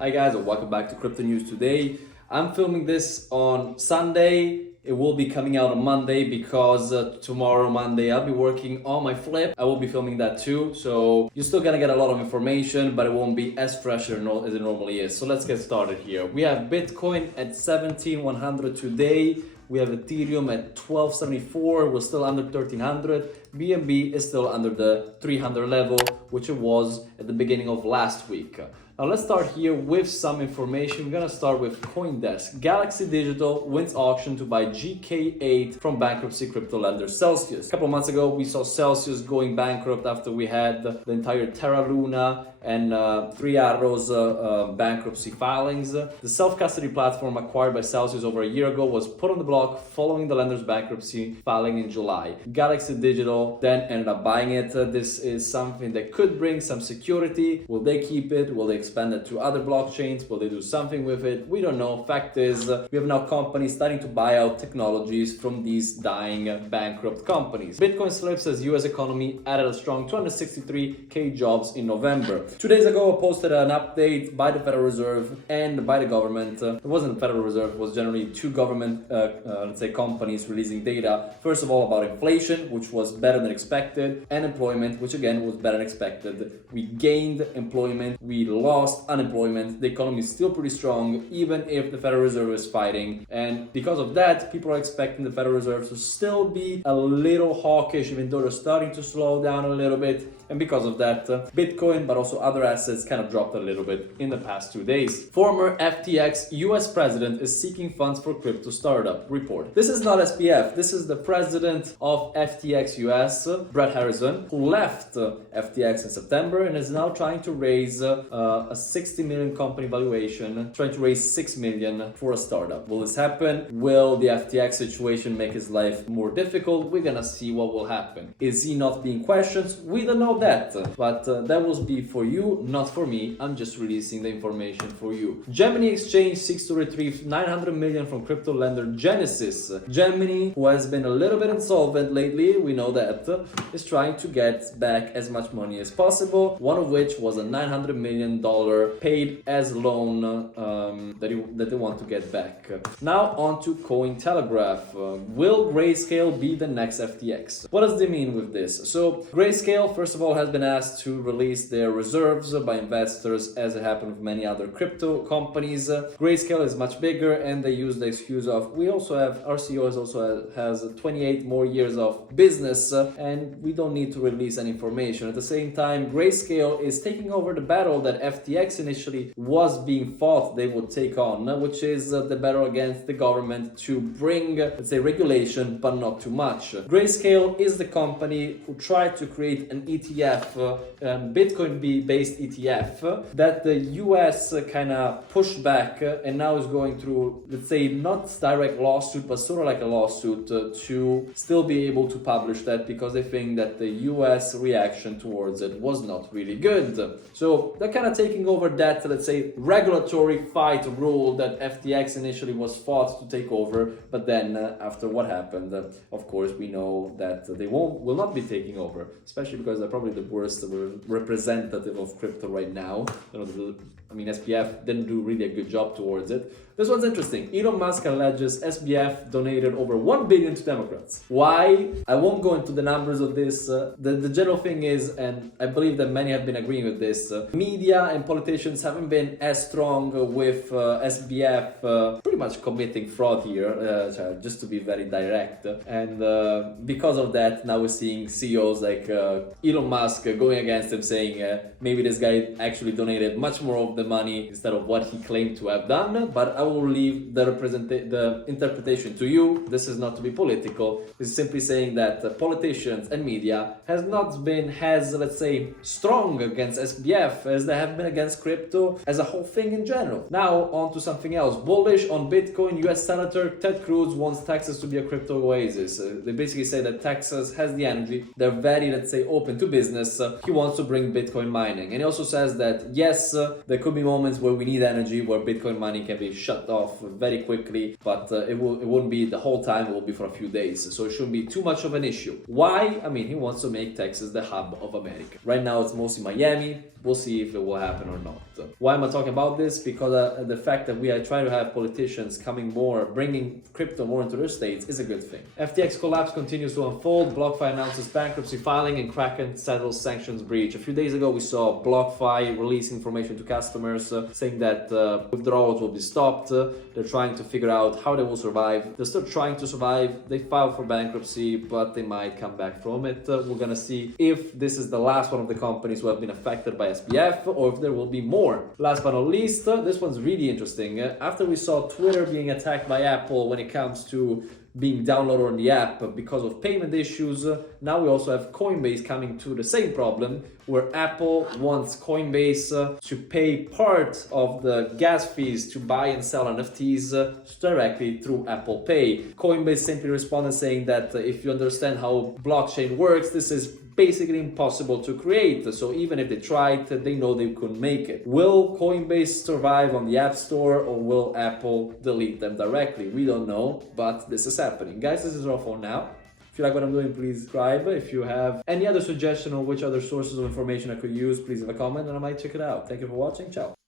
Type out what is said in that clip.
Hi guys, and welcome back to Crypto News today. I'm filming this on Sunday. It will be coming out on Monday because tomorrow, Monday, I'll be working on my flip. I will be filming that too. So you're still gonna get a lot of information, but it won't be as fresh as it normally is. So let's get started here. We have Bitcoin at 17,100 today. We have Ethereum at 1274, we're still under 1300. BNB is still under the 300 level, which it was at the beginning of last week. Now let's start here with some information. We're gonna start with Coindesk. Galaxy Digital wins auction to buy GK8 from bankruptcy crypto lender Celsius. A couple of months ago, we saw Celsius going bankrupt after we had the entire Terra Luna and Three Arrows bankruptcy filings. The self-custody platform acquired by Celsius over a year ago was put on the block following the lender's bankruptcy filing in July. Galaxy Digital then ended up buying it. This is something that could bring some security. Will they keep it? Will they expand it to other blockchains? Will they do something with it? We don't know. Fact is, we have now companies starting to buy out technologies from these dying bankrupt companies. Bitcoin slips as US economy added a strong 263k jobs in November. 2 days ago, I posted an update by the Federal Reserve and by the government. It wasn't the Federal Reserve, it was generally two government, companies releasing data. First of all, about inflation, which was better than expected, and employment, which again was better than expected. We gained employment, we lost unemployment. The economy is still pretty strong, even if the Federal Reserve is fighting. And because of that, people are expecting the Federal Reserve to still be a little hawkish, even though they're starting to slow down a little bit. And because of that, Bitcoin, but also other assets kind of dropped a little bit in the past 2 days. Former FTX US president is seeking funds for crypto startup report. This is not SPF. This is the president of FTX US, Brett Harrison, who left FTX in September and is now trying to raise a 60 million company valuation, trying to raise 6 million for a startup. Will this happen? Will the FTX situation make his life more difficult? We're gonna see what will happen. Is he not being questioned? We don't know that, but that will be for you, not for me. I'm just releasing the information for you. Gemini Exchange seeks to retrieve 900 million from crypto lender Genesis. Gemini, who has been a little bit insolvent lately, we know that, is trying to get back as much money as possible, one of which was a $900 million paid as loan that they want to get back. Now on to Cointelegraph. Will Grayscale be the next FTX? What does they mean with this? So Grayscale, first of all, has been asked to release their reserves by investors, as it happened with many other crypto companies. Grayscale is much bigger, and they use the excuse of our CEO has 28 more years of business, and we don't need to release any information. At the same time, Grayscale is taking over the battle that FTX initially was being fought they would take on, which is the battle against the government to bring, let's say, regulation, but not too much. Grayscale is the company who tried to create an ETF, Bitcoin-based ETF, that the US kind of pushed back and now is going through, let's say, not direct lawsuit, but sort of like a lawsuit to still be able to publish that because they think that the US reaction towards it was not really good. So they're kind of taking over that, let's say, regulatory fight rule that FTX initially was fought to take over, but then after what happened, of course, we know that they will not be taking over, especially because they're probably the worst representative of crypto right now. SBF didn't do really a good job towards it. This one's interesting. Elon Musk alleges SBF donated over 1 billion to Democrats. Why? I won't go into the numbers of this. The general thing is, and I believe that many have been agreeing with this, media and politicians haven't been as strong with SBF pretty much committing fraud here, just to be very direct. And because of that, now we're seeing CEOs like Elon Musk going against him, saying maybe this guy actually donated much more of the money instead of what he claimed to have done. But I will leave the interpretation to you. This is not to be political. This is simply saying that politicians and media has not been let's say, strong against SBF as they have been against crypto as a whole thing in general. Now on to something else. Bullish on Bitcoin. US Senator Ted Cruz wants Texas to be a crypto oasis. They basically say that Texas has the energy. They're very, let's say, open to business. He wants to bring Bitcoin mining. And he also says that yes, there could could be moments where we need energy, where Bitcoin money can be shut off very quickly, but it wouldn't be the whole time, it will be for a few days. So it shouldn't be too much of an issue. Why? I mean, he wants to make Texas the hub of America. Right now it's mostly Miami. We'll see if it will happen or not. Why am I talking about this? Because the fact that we are trying to have politicians coming more, bringing crypto more into their states is a good thing. FTX collapse continues to unfold. BlockFi announces bankruptcy filing and Kraken settles sanctions breach. A few days ago, we saw BlockFi release information to customers saying that withdrawals will be stopped. They're trying to figure out how they will survive. They're still trying to survive. They filed for bankruptcy, but they might come back from it. We're gonna see if this is the last one of the companies who have been affected by SBF or if there will be more. Last but not least, this one's really interesting. After we saw Twitter being attacked by Apple when it comes to being downloaded on the app because of payment issues, now we also have Coinbase coming to the same problem, where Apple wants Coinbase to pay part of the gas fees to buy and sell NFTs directly through Apple Pay. Coinbase simply responded saying that if you understand how blockchain works, this is basically impossible to create. So even if they tried, they know they couldn't make it. Will Coinbase survive on the App Store, or will Apple delete them directly? We don't know, but this is happening. Guys, this is all for now. If you like what I'm doing, please subscribe. If you have any other suggestion on which other sources of information I could use, please leave a comment and I might check it out. Thank you for watching. Ciao.